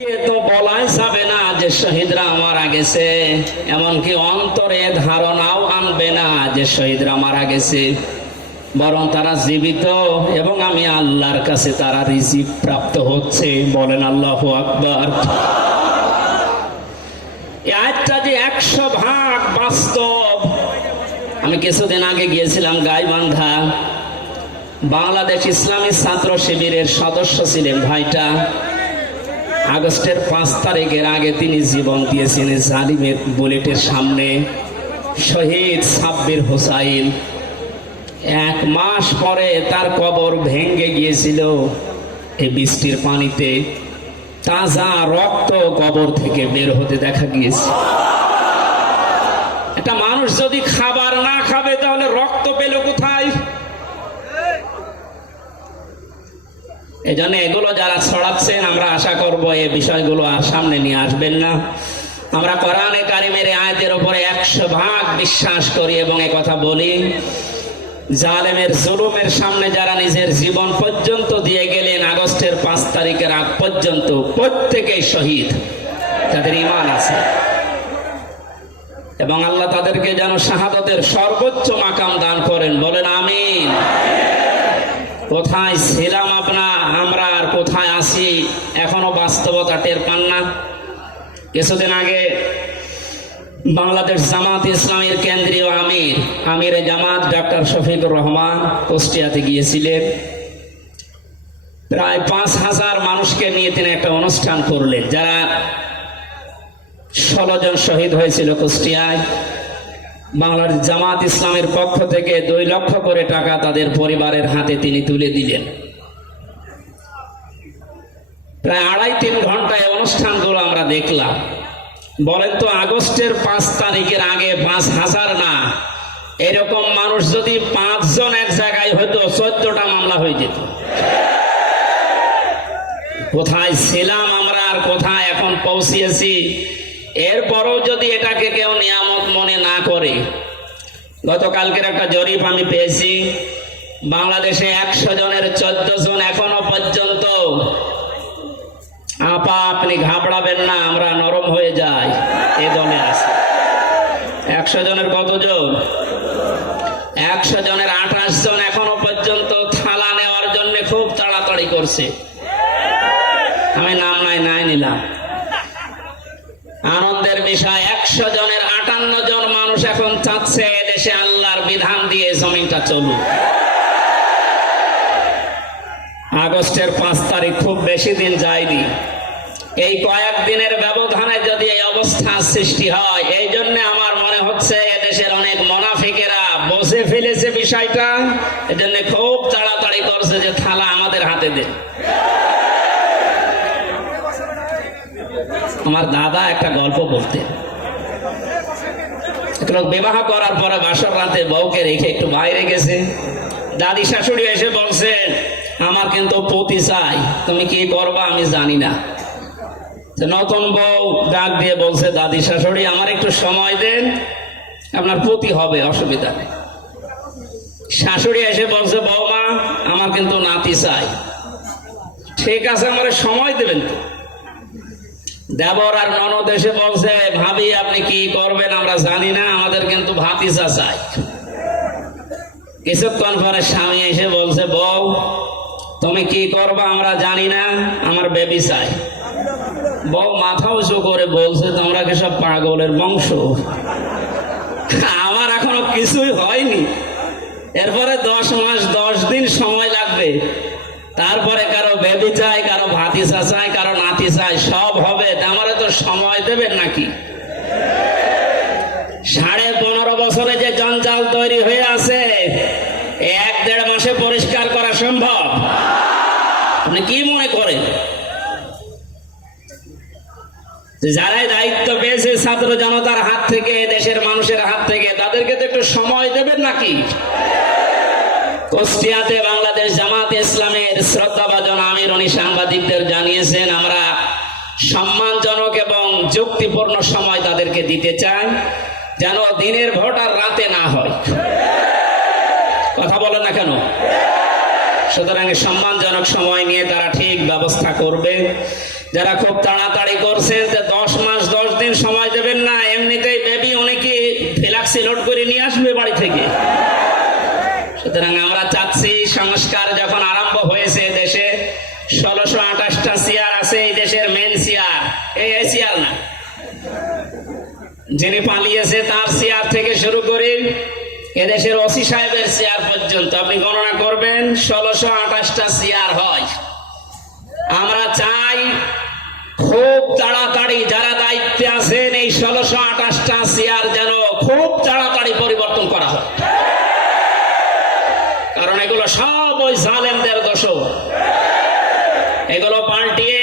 তো বলাই যাবে না যে শহীদরা মারা গেছে, এমনকি অন্তরে ধারণাও আনবে না যে শহীদরা মারা গেছে, বরং তারা জীবিত এবং আমি আল্লাহর কাছে তারা রিজিক প্রাপ্ত হচ্ছে। বলেন আল্লাহু আকবার। এই আয়াতটা যে 100% বাস্তব। আমি কিছুদিন আগে গিয়েছিলাম গাইবান্ধা, বাংলাদেশ ইসলামী ছাত্র শিবিরের সদস্য ছিলেন ভাইটা। আগস্টের 5 তারিখের আগে তিনি জীবন দিয়েছেন জালিমের বুলেটের সামনে। শহীদ সাব্বির হোসাইন, 1 মাস পরে তার কবর ভেঙে গিয়েছিল এই বৃষ্টির পানিতে। তাজা রক্ত কবর থেকে বের হতে দেখা গিয়েছে। একটা মানুষ যদি খাবার না খাবে তাহলে রক্ত পেল কোথায়? এজন্য এগুলো যারা ছড়াচ্ছেন, আমরা আশা করব এই বিষয়গুলো আর সামনে নিয়ে আসবেন না। আমরা কোরআনে কারিমের আয়াতের উপরে 100% বিশ্বাস করি এবং এই কথা বলি, জালেমের জুলুমের সামনে যারা নিজের জীবন পর্যন্ত দিয়ে গেলেন আগস্টের 5 তারিখের আগ পর্যন্ত, প্রত্যেকেই শহীদ, তাদের ঈমান আছে এবং আল্লাহ তাদেরকে যেন শাহাদাতের সর্বোচ্চ মাকাম দান করেন। বলেন আমিন। কোথায় ছিলাম আমরা আর কোথায় আছি এখনো বাস্তবতা টের পান না। কিছুদিন আগে বাংলাদেশ জামাত ইসলামের কেন্দ্রীয় আমির জামাত ডক্টর শফিকুর রহমান কুষ্টিয়াতে গিয়েছিলেন। প্রায় 5000 মানুষকে নিয়ে তিনি একটা অনুষ্ঠান করলেন। যারা 16 জন শহীদ হয়েছিল কুষ্টিয়ায়, বাংলাদেশ জামাত ইসলামের পক্ষ থেকে 2 লক্ষ করে টাকা তাদের পরিবারের হাতে তিনি তুলে দিলেন। প্রায় 2.5-3 ঘন্টায় অনুষ্ঠানগুলো আমরা দেখলাম। বলেন তো, আগস্টের 5 তারিখের আগে 5000 না, এরকম মানুষ যদি 5 জন এক জায়গায় হয়তো 14টা মামলা হয়ে যেত। কোথায় ছিলাম আমরা আর কোথায় এখন পৌঁছিয়েছি। এরপরও যদি এটাকে কেউ নিয়ামত মনে না করে, গতকালকের একটা জরিপ আমি পেয়েছি, বাংলাদেশে 100 জনের 14 জন এখনো পর্যন্ত, আপা আপনি ঘাবড়াবেন না, আমরা নরম হয়ে যাই, এ দলে আছে। 100 জনের কতজন? 100 জনের 28 জন এখনো পর্যন্ত থালা নেওয়ার জন্য খুব তাড়াতাড়ি করছে। আমি নাম নাই নিলাম। আনন্দের বিষয়, 100 জনের 58 জন মানুষ এখন চাচ্ছে এদেশে আল্লাহর বিধান দিয়ে জমিনটা চলুক। আগস্টের 5 তারিখ খুব বেশি দিন যায়নি। এই কয়েকদিনের ব্যবধানে যদি এই অবস্থা সৃষ্টি হয়, এই জন্য আমার মনে হচ্ছে এদেশের অনেক মুনাফিকেরা বসে ফেলেছে বিষয়টা, এজন্য খুব তাড়াতাড়ি করছে যে থালা আমাদের হাতে দেন। আমার দাদা একটা গল্প বলতেন। এক লোক বিবাহ করার পরে বাসর রাতে বউকে রেখে একটু বাইরে গেছে। দাদি শাশুড়ি এসে বলছেন, আমার কিন্তু পতি চাই, তুমি কি করবা আমি জানি না। নতুন বউ ডাক দিয়ে বলছে, দাদি শাশুড়ি আমার একটু সময় দেন, আপনার পতি হবে, অসুবিধা নেই। শাশুড়ি এসে বলছে, বৌমা আমার কিন্তু নাতি চাই। ঠিক আছে, আমার সময় দেবেন তো। দেবর আর ননদ এসে বলছে, ভাবি আপনি কি করবেন আমরা জানি না, আমাদের কিন্তু ভাতিজা চাই। কিছুক্ষণ পরে স্বামী এসে বলছে, বউ তুমি কি করবা আমরা জানি না, আমার বেবি চাই। বউ মাথা উঁচু করে বলছে, তোমরা কি সব পাগলের বংশ? আমার এখনো কিছুই হয়নি, এরপরে 10 মাস 10 দিন সময় লাগবে, তারপরে কারো বেবি চাই, কারো ভাতিজা চাই, কারো নাতি চাই, সব হবে। আমারে তো সময় দেবেন নাকি? 15.5 বছরে যে জঞ্জাল তৈরি হয়ে আছে, 1-1.5 মাসে পরিষ্কার করা সম্ভব? আপনি কি মনে করেন? যারাই দায়িত্ব পেয়েছে ছাত্র জনতার হাত থেকে, দেশের মানুষের হাত থেকে, তাদেরকে তো একটু সময় দেবেন নাকি? কুষ্টিয়াতে বাংলাদেশ জামাত ইসলামের শ্রদ্ধাভাজন আমির উনি সাংবাদিকদের জানিয়েছেন, আমরা সম্মানজনক এবং যুক্তিপূর্ণ সময় তাদেরকে দিতে চাই, যেন দিনের ভোট আর রাতে না হয়। কথা বলেন না কেন? সুতরাং সম্মানজনক সময় নিয়ে তারা ঠিক ব্যবস্থা করবে। যারা খুব তাড়াতাড়ি করছেন যে 10 মাস 10 দিন সময় দেবেন না, এমনিতেই বেবি অনেকে ফ্লাক্সি লোড করে নিয়ে আসবে বাড়ি থেকে। সুতরাং আমরা চাচ্ছি সংস্কার যখন আরম্ভ হয়েছে দেশে 1628টা চেয়ার আছে এই দেশের মেন চেয়ার, এই চেয়ার না, যিনি পালিয়েছে তার চেয়ার থেকে শুরু করে এদেশের ওসি সাহেবের চেয়ার পর্যন্ত আপনি গণনা করবেন 1628টা চেয়ার হয়। আমরা চাই খুব তাড়াতাড়ি যারা দায়িত্বে আছেন এই 1628টা চেয়ার যেন খুব তাড়াতাড়ি পরিবর্তন করা হয়, কারণ এগুলো সব ওই জালেমদের দোষ। এগুলো পাল্টিয়ে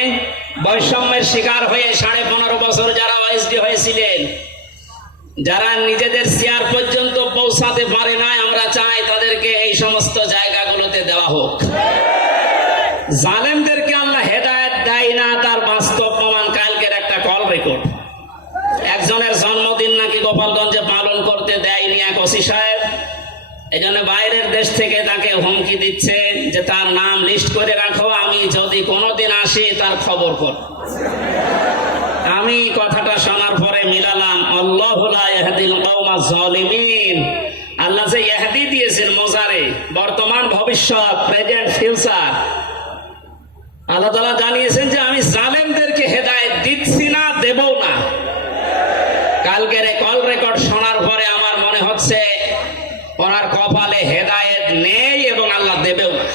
বৈষম্যের শিকার হয়ে 15.5 বছর যারা ওএসডি হয়েছিলেন, যারা নিজেদের চেয়ার পর্যন্ত পৌঁছাতে পারে না, আমরা চাই তাদেরকে এই সমস্ত জায়গাগুলোতে দেওয়া হোক। জালেমদেরকে আল্লাহ হেদায়েত দেয় না, তার বাস্তব প্রমাণ কালকের একটা কল রেকর্ড। একজনের জন্মদিন নাকি গোপালগঞ্জে পালন করতে দেয়নি এক ওসি সাহেব, এজন্য বাইরের দেশ থেকে তাকে হুমকি দিচ্ছে যে তার নাম লিস্ট করে রাখো, আমি যদি কোনোদিন আসি তার খবর কর। আমি কথাটা শোনার পরে মিলালাম, আল্লাহু লা ইয়াহদিল কওমাজ জালিমিন। আল্লাহ যে ইহদি দিয়েছেন মোজারে, বর্তমান ভবিষ্যৎ, প্রেজেন্ট ফিউচার, আল্লাহ তাআলা জানিয়েছেন যে আমি জালেমদেরকে হেদায়েত দিচ্ছি না, দেবও না। কালকের কল রেকর্ড শোনার পরে আমার মনে হচ্ছে ওনার কপালে হেদায়েত নেই এবং আল্লাহ দেবেও না।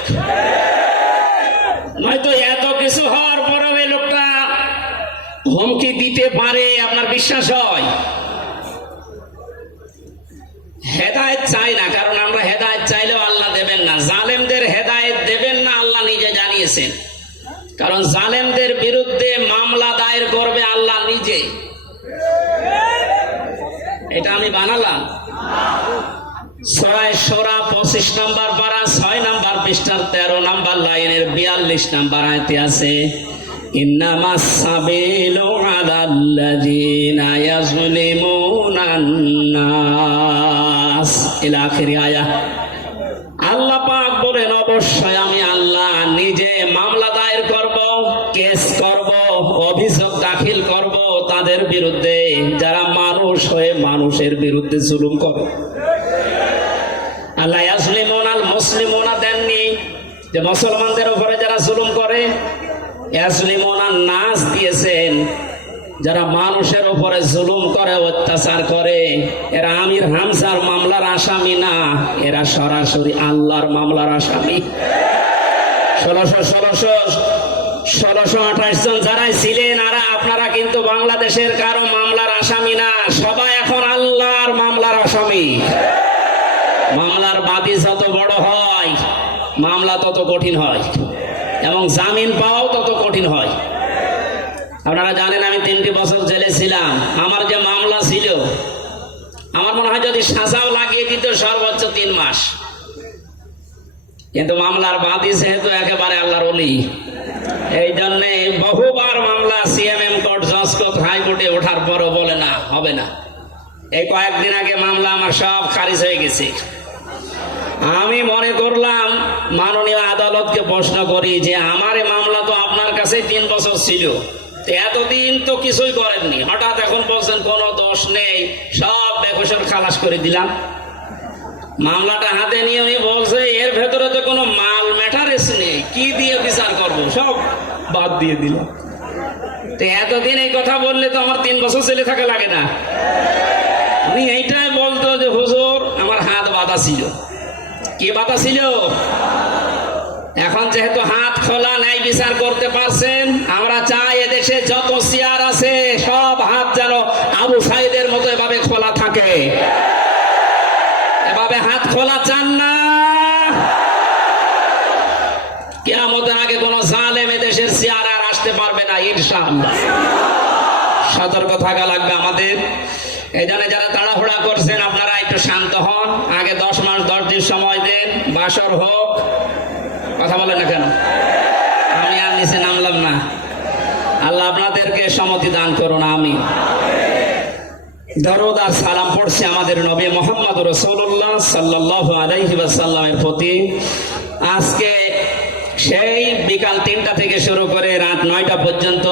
নয়তো এত কিছু হওয়ার পরেও এই লোকটা হুমকি দিতে পারে, আপনার বিশ্বাস হয়? হেদায়েত চাই না, কারণ আমরা হেদায়েত চাইলেও আল্লাহ দেবেন না। জালেমদের হেদায়েত দেবেন না, আল্লাহ নিজে জানিয়েছেন। কারণ জালেমদের বিরুদ্ধে মামলা দায়ের করবে আল্লাহ নিজে। এটা আমি বানালাম। সূরা শূরা 25 নম্বর পারা 6 নম্বর পৃষ্ঠার 13 নম্বর লাইনের 42 নম্বর আয়াতে আছে, ইন্নামাস সাবিলু আলাল্লাযিনা ইয়াজলিমুনান নাস ইলা আখির আয়াত। আল্লাহ পাক বলেন, অবশ্যই আমি আল্লাহ নিজে মামলা দায়ের করব, কেস করব, অভিযোগ দাখিল করব তাদের বিরুদ্ধে যারা মানুষ হয়ে মানুষের বিরুদ্ধে জুলুম করে। আল্লাহ ইয়াজলিমুনাল মুসলিমুনা দেননি যে মুসলমানদের উপরে যারা জুলুম করে, ইয়াজলিমুনান নাস দিয়েছেন যারা মানুষের উপরে জুলুম করে, অত্যাচার করে। এরা আমির হামজার মামলার আসামি না, এরা সরাসরি আল্লাহর মামলার আসামি। 1628 জন যারাই ছিলেন আপনারা কিন্তু বাংলাদেশের কারো মামলার আসামি না, সবাই এখন আল্লাহর মামলার আসামি। মামলার বাদী যত বড় হয় মামলা তত কঠিন হয় এবং জামিন পাওয়াও তত কঠিন হয়। আপনারা জানেন আমি 3টি বছর জেলে ছিলাম। আমার যে মামলা ছিল, আমার মনে হয় যদি সাজাও লাগিয়ে দিত সর্বোচ্চ 3 মাস। কিন্তু মামলার বাদী যেহেতু একেবারে আল্লাহর ওলি, এই জন্য বহুবার মামলা সিএমএম কোর্ট, জজ কোর্ট, হাইকোর্টে ওঠার পরও বলে না, হবে না। এই কয়েকদিন আগে মামলা আমার সব খারিজ হয়ে গেছে। আমি মনে করলাম মাননীয় আদালতকে প্রশ্ন করি যে আমার এই মামলা তো আপনার কাছে 3 বছর ছিল, এতদিন তো কিছুই করেননি, হঠাৎ এখন বলছেন কোনো দোষ নেই, সব বেকসুর খালাস করে দিলাম। মামলাটা হাতে নিয়ে উনি বলছে এর ভেতরে তো কোনো মাল ম্যাটারেস নেই, কি দিয়ে বিচার করব, সব বাদ দিয়ে দিলাম। তো এতদিন এই কথা বললে তো আমার 3 বছর জেলে থাকা লাগে না। উনি এইটাই বলতো যে হুজুর আমার হাত বাঁধা ছিল। কি বাধা ছিল? এখন যেহেতু হাত খোলা নাই, বিচার করতে পারছেন, আমরা চাই এদেশে যত চেয়ার আছে সব হাত যেন আবু সাইদের মতো এভাবে খোলা থাকে। এভাবে হাত খোলা চান না? কিয়ামতের আগে কোন জালেম এদেশের চেয়ার আর আসতে পারবে না ইনশাআল্লাহ। সতর্ক থাকা লাগবে আমাদের। এই জন্য যারা তাড়াহুড়া করছেন আপনারা একটু শান্ত হন, আগে 10 মাস 10 দিন সময় দেন, বাসর হোক। কথা বলেন না কেন? আমি আর নিচে নামলাম না। আল্লাহ আপনাদেরকে সম্মতি দান করুন, আমিন। দরুদ আর সালাম পড়ছি আমাদের নবী মুহাম্মদ রাসূলুল্লাহ সাল্লাল্লাহু আলাইহি ওয়াসাল্লামের প্রতি। আজকে সেই বিকাল 3টা থেকে শুরু করে রাত 9টা পর্যন্ত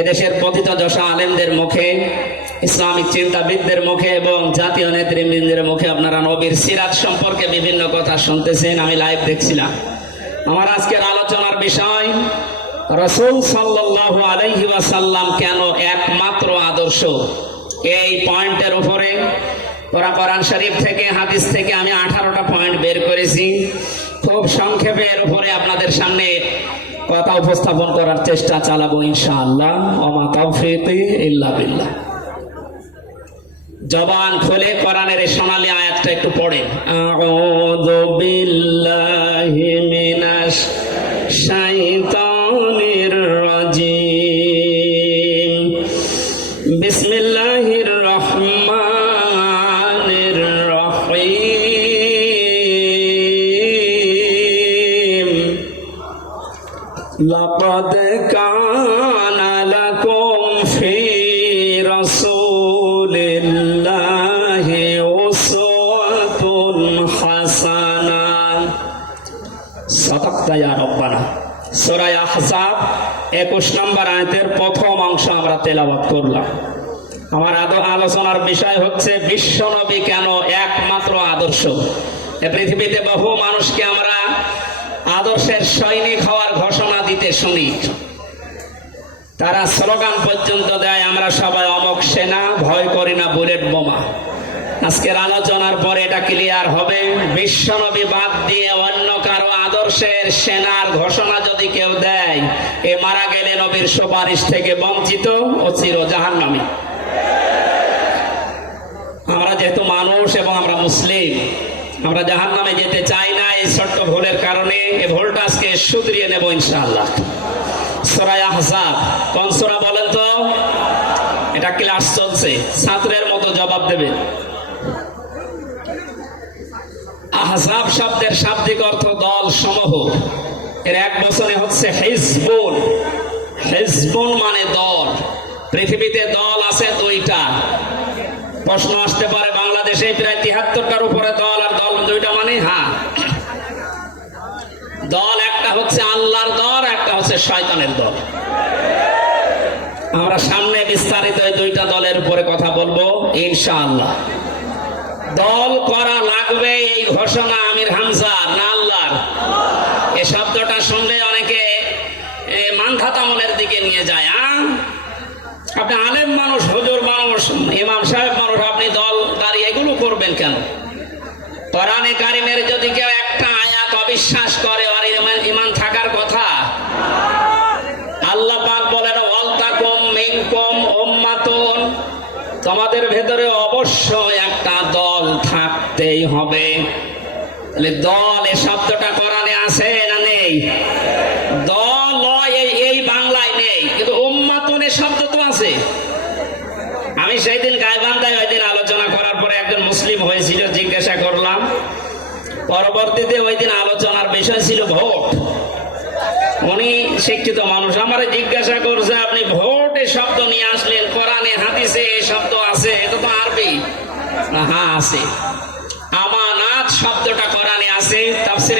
এদেশের পতিত দশা আলেমদের মুখে, ইসলামিক চিন্তাবিদদের মুখে এবং জাতীয় নেতৃবৃন্দের মুখে আপনারা নবীর সিরাত সম্পর্কে বিভিন্ন কথা শুনতেছেন। আমি লাইভ দেখছিলাম। আমার আজকের আলোচনার বিষয় রাসূল সাল্লাল্লাহু আলাইহি ওয়াসাল্লাম কেন একমাত্র আদর্শ। এই পয়েন্টের উপরে কোরআন শরীফ থেকে, হাদিস থেকে আমি 18টা পয়েন্ট বের করেছি। খুব সংক্ষেপে এর উপরে আপনাদের সামনে কথা উপস্থাপন করার চেষ্টা চালাবো ইনশাআল্লাহ। ওমা তাওফীকি ইল্লা বিল্লাহ। জবান খুলে কোরআনের এই সোনালী আয়াতটা একটু পড়েন। আউযু বিল্লাহি মিনাশ শাইতানির রাজিম। বিসমিল্লাহির রহমানির রহিম। লাকাদ কানা লাকুম ফি রাসূলিল্লাহি উসওয়াতুন হাসানাহ। সাদাকতা ইয়া রাব্বানা। সূরা আহজাব 21 নম্বর আয়াতের প্রথম অংশ আমরা তেলাওয়াত করলাম। আমার আলোচনার বিষয় হচ্ছে বিশ্বনবী কেন একমাত্র আদর্শ। এই পৃথিবীতে বহু মানুষকে আমরা আদর্শের সৈনিক হওয়ার ঘোষণা দিতে শুনি। তারা স্লোগান পর্যন্ত দেয়, আমরা সবাই অমক সেনা, ভয় করি না বুলেট বোমা। আজকের আলোচনার পরে এটা ক্লিয়ার হবে। বিশ্বনবী বাদ দিয়ে অন্য কারো আদর্শের সেনার ঘোষণা যদি কেউ দেয়, এ মারা গেলে নবীর সুপারিশ থেকে বঞ্চিত ও চির জাহান্নামী। আমরা যেহেতু মানুষ এবং আমরা মুসলিম, আমরা জাহান্নামে যেতে চাই না। এই ছোট্ট ভুলের কারণে এই ভুলটা আজকে শুধরিয়ে নেব ইনশাআল্লাহ। সূরা আহজাব কোন সূরা বলেন তো? এটা ক্লাস চলছে, ছাত্রের মতো জবাব দেবেন। আহজাব শব্দের শাব্দিক অর্থ দল সমূহ। এর এক বচনে হচ্ছে হিজবুন। হিজবুন মানে দল। পৃথিবীতে দল আছে 2টা। প্রশ্ন আসতে পারে, বাংলাদেশে প্রায় 73টার উপরে দল, আর দল 2টা মানে? হ্যাঁ, দল একটা হচ্ছে আল্লাহর দল, একটা হচ্ছে শয়তানের দল। আমরা সামনে বিস্তারিত এই 2টা দলের উপরে কথা বলবো ইনশাআল্লাহ। দল করা লাগবে এই ঘোষণা আমির হামজার না আল্লাহর? এই শব্দটা শুনলে অনেকে মানধাতামলের দিকে নিয়ে যায়। আপনি আলেম মানুষ, হুজুর মানুষ, ইমাম সাহেব মানুষ, আপনি দলদারি এগুলো করবেন কেন? কোরআনে কারিমের যদি কেউ একটা আয়াত অবিশ্বাস করে, আর ইমান থাকার কথা। আল্লাহ পাক বলেন, ওয়ালতাকুম মিনকুম উম্মাতুন, তোমাদের ভেতরে অবশ্যই একটা দল থাকতেই হবে। তাহলে দল এই শব্দটা কোরআনে আছে না নেই? দল এই বাংলায় নেই, কিন্তু উম্মাতুন এই শব্দ তো আছে। আমি সেই দিন গাইবান্ধায় ওই দিন আলোচনা করার পরে একজন মুসলিম হয়েছিল, জিজ্ঞাসা করলাম। পরবর্তীতে ওই দিন আলোচনার বিষয় ছিল ভোট। উনি শিক্ষিত মানুষ, আমারে জিজ্ঞাসা করছে, আপনি ভোট এই শব্দ নিয়ে আসলেন, কোরআনে হাদিসে এই শব্দ আছে? এটা তো আরবি। হ্যাঁ আছে। আমানাত শব্দটা কোরআনে আছে, তাফসীরে